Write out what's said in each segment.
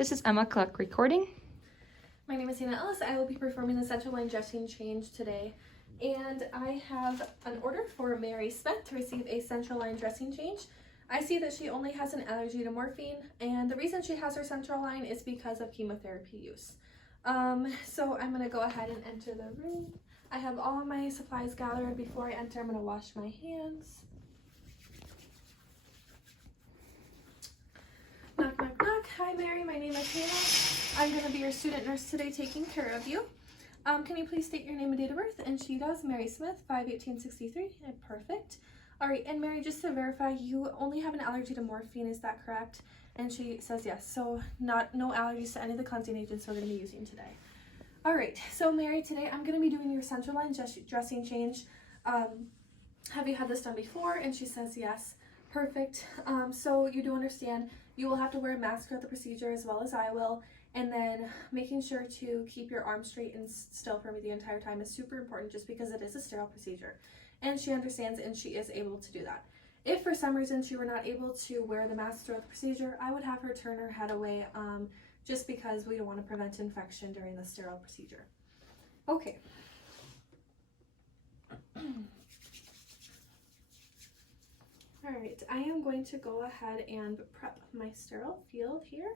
This is Emma Cluck recording. My name is Hannah Ellis. I will be performing the central line dressing change today. And I have an order for Mary Smith to receive a central line dressing change. I see that she only has an allergy to morphine, and the reason she has her central line is because of chemotherapy use. So I'm going to go ahead and enter the room. I have all of my supplies gathered. Before I enter, I'm going to wash my hands. Knock, knock, knock. Hi, Mary. My name is Hannah. I'm going to be your student nurse today taking care of you. Can you please state your name and date of birth? And she does. Mary Smith, 5/1863. Perfect. All right. And Mary, just to verify, you only have an allergy to morphine. Is that correct? And she says yes. So no allergies to any of the cleansing agents we're going to be using today. All right. So Mary, today I'm going to be doing your central line dressing change. Have you had this done before? And she says yes. Perfect. So you do understand you will have to wear a mask throughout the procedure as well as I will, and then making sure to keep your arms straight and still for me the entire time is super important just because it is a sterile procedure. And she understands and she is able to do that. If for some reason she were not able to wear the mask throughout the procedure, I would have her turn her head away just because we don't want to prevent infection during the sterile procedure. Okay. All right, I am going to go ahead and prep my sterile field here.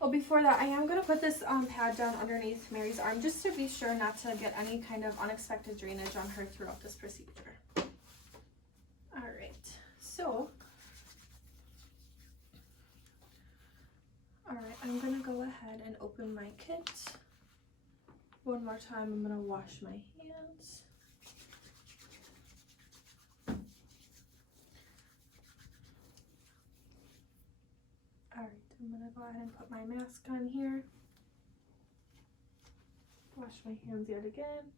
Oh, before that, I am going to put this pad down underneath Mary's arm just to be sure not to get any kind of unexpected drainage on her throughout this procedure. All right, so, all right, I'm going to go ahead and open my kit. One more time, I'm going to wash my hands. Alright, I'm going to go ahead and put my mask on here. Wash my hands yet again.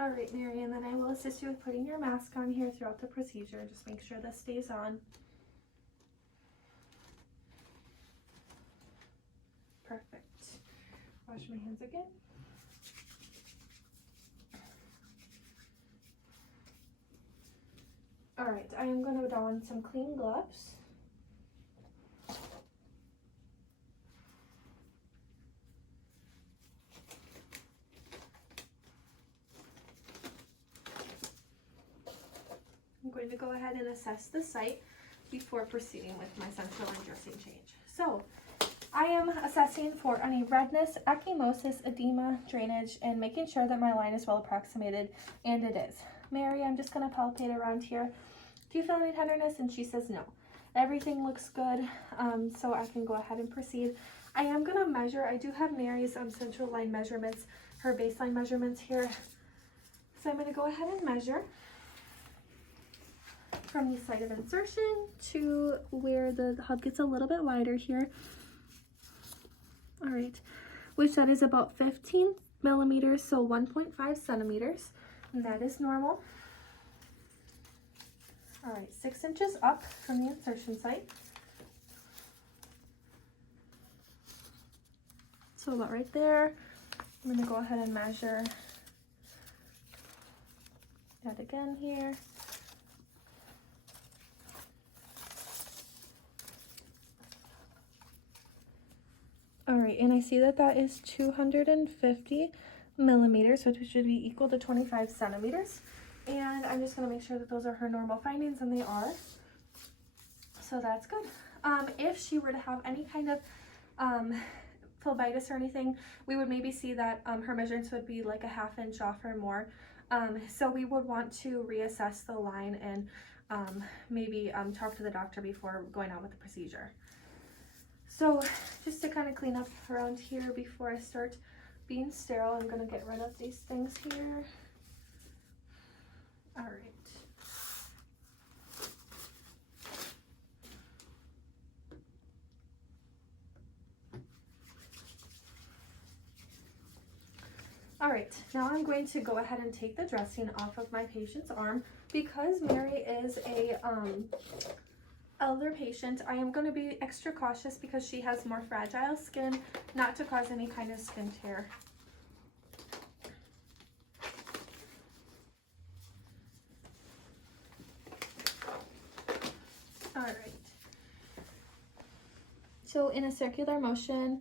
Alright, Mary, and then I will assist you with putting your mask on here throughout the procedure. Just make sure this stays on. Perfect. Wash my hands again. All right, I am going to don some clean gloves. I'm going to go ahead and assess the site before proceeding with my central line dressing change. So, I am assessing for any redness, ecchymosis, edema, drainage, and making sure that my line is well approximated, and it is. Mary, I'm just going to palpate around here. Do you feel any tenderness? And she says no. Everything looks good, so I can go ahead and proceed. I am going to measure. I do have Mary's central line measurements, her baseline measurements here. So I'm going to go ahead and measure from the site of insertion to where the hub gets a little bit wider here. All right, which that is about 15 millimeters, so 1.5 centimeters, and that is normal. All right, 6 inches up from the insertion site. So about right there. I'm going to go ahead and measure that again here. All right, and I see that that is 250 millimeters, which should be equal to 25 centimeters. And I'm just going to make sure that those are her normal findings, and they are. So that's good. If she were to have any kind of phlebitis or anything, we would maybe see that her measurements would be like a ½ inch off or more. So we would want to reassess the line and maybe talk to the doctor before going on with the procedure. So just to kind of clean up around here before I start being sterile, I'm going to get rid of these things here. All right. All right, now I'm going to go ahead and take the dressing off of my patient's arm. Because Mary is a elder patient, I am going to be extra cautious because she has more fragile skin, not to cause any kind of skin tear. So in a circular motion,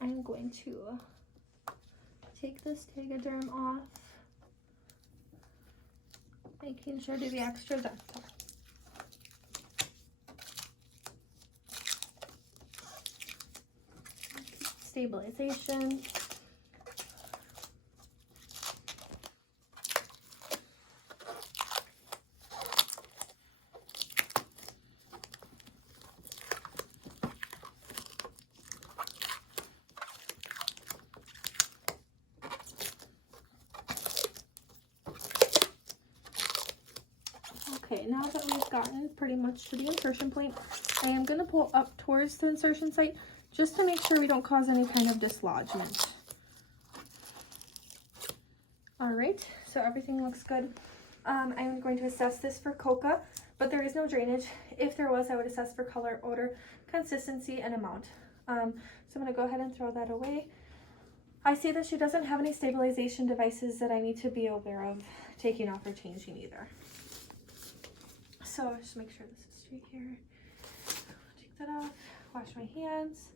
I'm going to take this Tegaderm off, making sure to be extra gentle. Stabilization. Okay, now that we've gotten pretty much to the insertion point, I am going to pull up towards the insertion site just to make sure we don't cause any kind of dislodgement. All right, so everything looks good. I'm going to assess this for coca, but there is no drainage. If there was, I would assess for color, odor, consistency, and amount. So I'm going to go ahead and throw that away. I see that she doesn't have any stabilization devices that I need to be aware of taking off or changing either. So just make sure this is straight here. Take that off, wash my hands.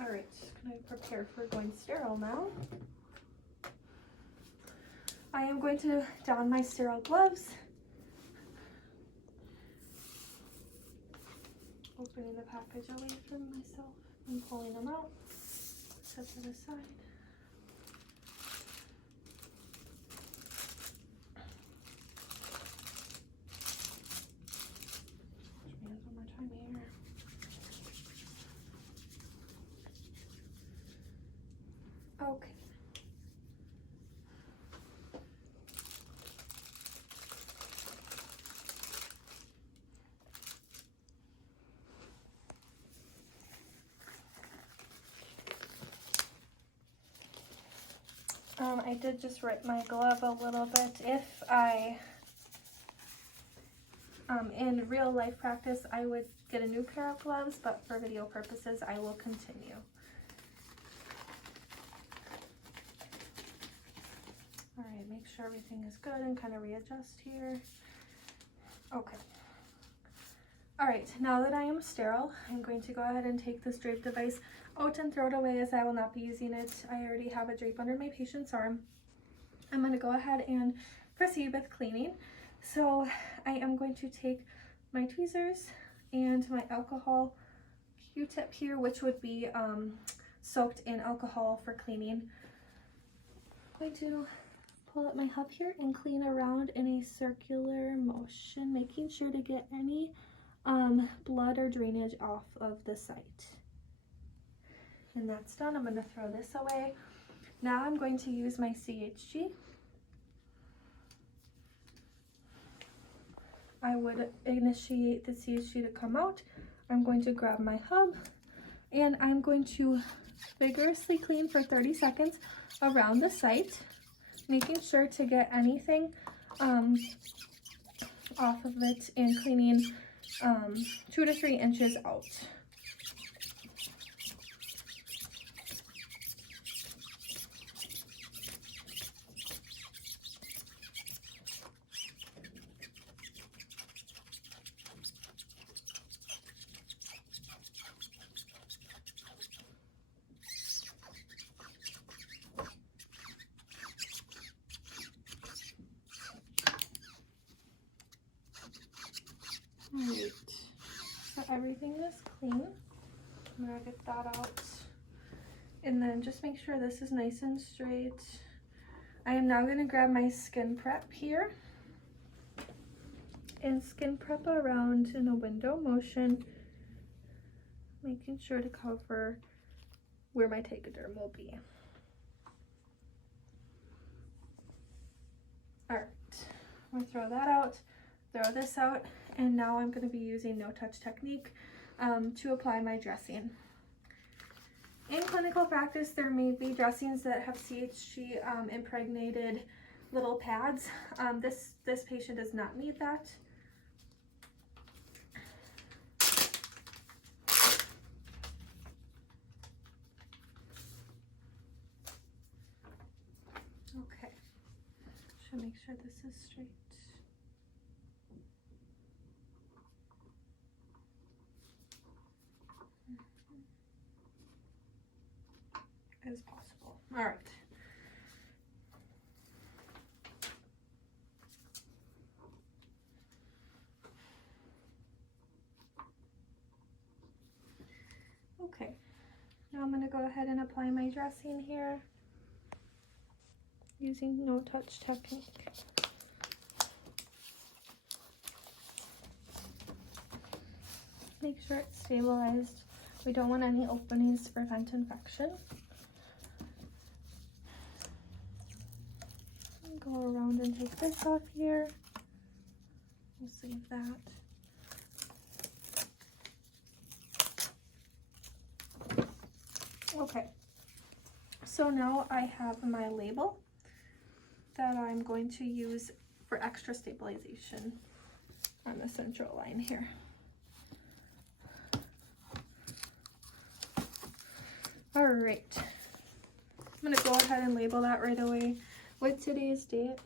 All right, just gonna prepare for going sterile now. I am going to don my sterile gloves. Opening the package away from myself and pulling them out. Set them aside. Okay. I did just rip my glove a little bit. If I, in real life practice, I would get a new pair of gloves, but for video purposes, I will continue. All right, make sure everything is good and kind of readjust here. Okay. All right, now that I am sterile, I'm going to go ahead and take this drape device out and throw it away, as I will not be using it. I already have a drape under my patient's arm. I'm going to go ahead and proceed with cleaning. So I am going to take my tweezers and my alcohol Q-tip here, which would be soaked in alcohol for cleaning. I'm going to pull up my hub here and clean around in a circular motion, making sure to get any blood or drainage off of the site. And that's done. I'm going to throw this away. Now I'm going to use my CHG. I would initiate the CHG to come out. I'm going to grab my hub and I'm going to vigorously clean for 30 seconds around the site, making sure to get anything off of it and cleaning 2 to 3 inches out. Alright, so everything is clean. I'm gonna get that out. And then just make sure this is nice and straight. I am now gonna grab my skin prep here and skin prep around in a window motion, making sure to cover where my Tegaderm will be. Alright, I'm gonna throw that out, throw this out, and now I'm going to be using no-touch technique to apply my dressing. In clinical practice, there may be dressings that have CHG impregnated little pads. This patient does not need that. Okay, should make sure this is straight. going to go ahead and apply my dressing here using no touch technique. Make sure it's stabilized. We don't want any openings to prevent infection. Go around and take this off here. We'll save that. Okay, so now I have my label that I'm going to use for extra stabilization on the central line here. All right, I'm gonna go ahead and label that right away with today's date,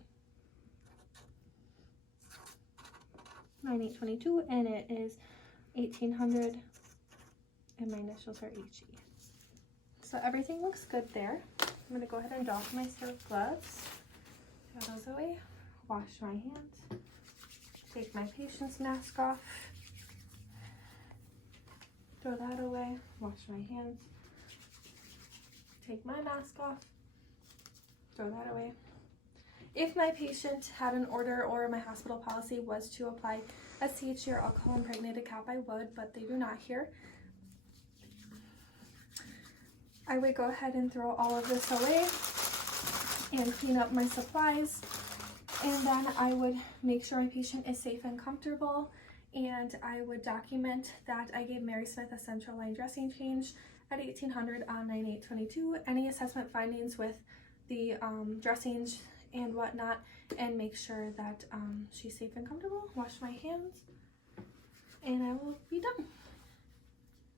9/8/22, and it is 1800, and my initials are HE. So everything looks good there. I'm gonna go ahead and doff my sterile gloves, throw those away, wash my hands, take my patient's mask off, throw that away, wash my hands, take my mask off, throw that away. If my patient had an order or my hospital policy was to apply a CHG or alcohol impregnated cap, I would, but they do not here. I would go ahead and throw all of this away and clean up my supplies, and then I would make sure my patient is safe and comfortable, and I would document that I gave Mary Smith a central line dressing change at 1800 on 9/8/22, any assessment findings with the dressings and whatnot, and make sure that she's safe and comfortable. Wash my hands, and I will be done.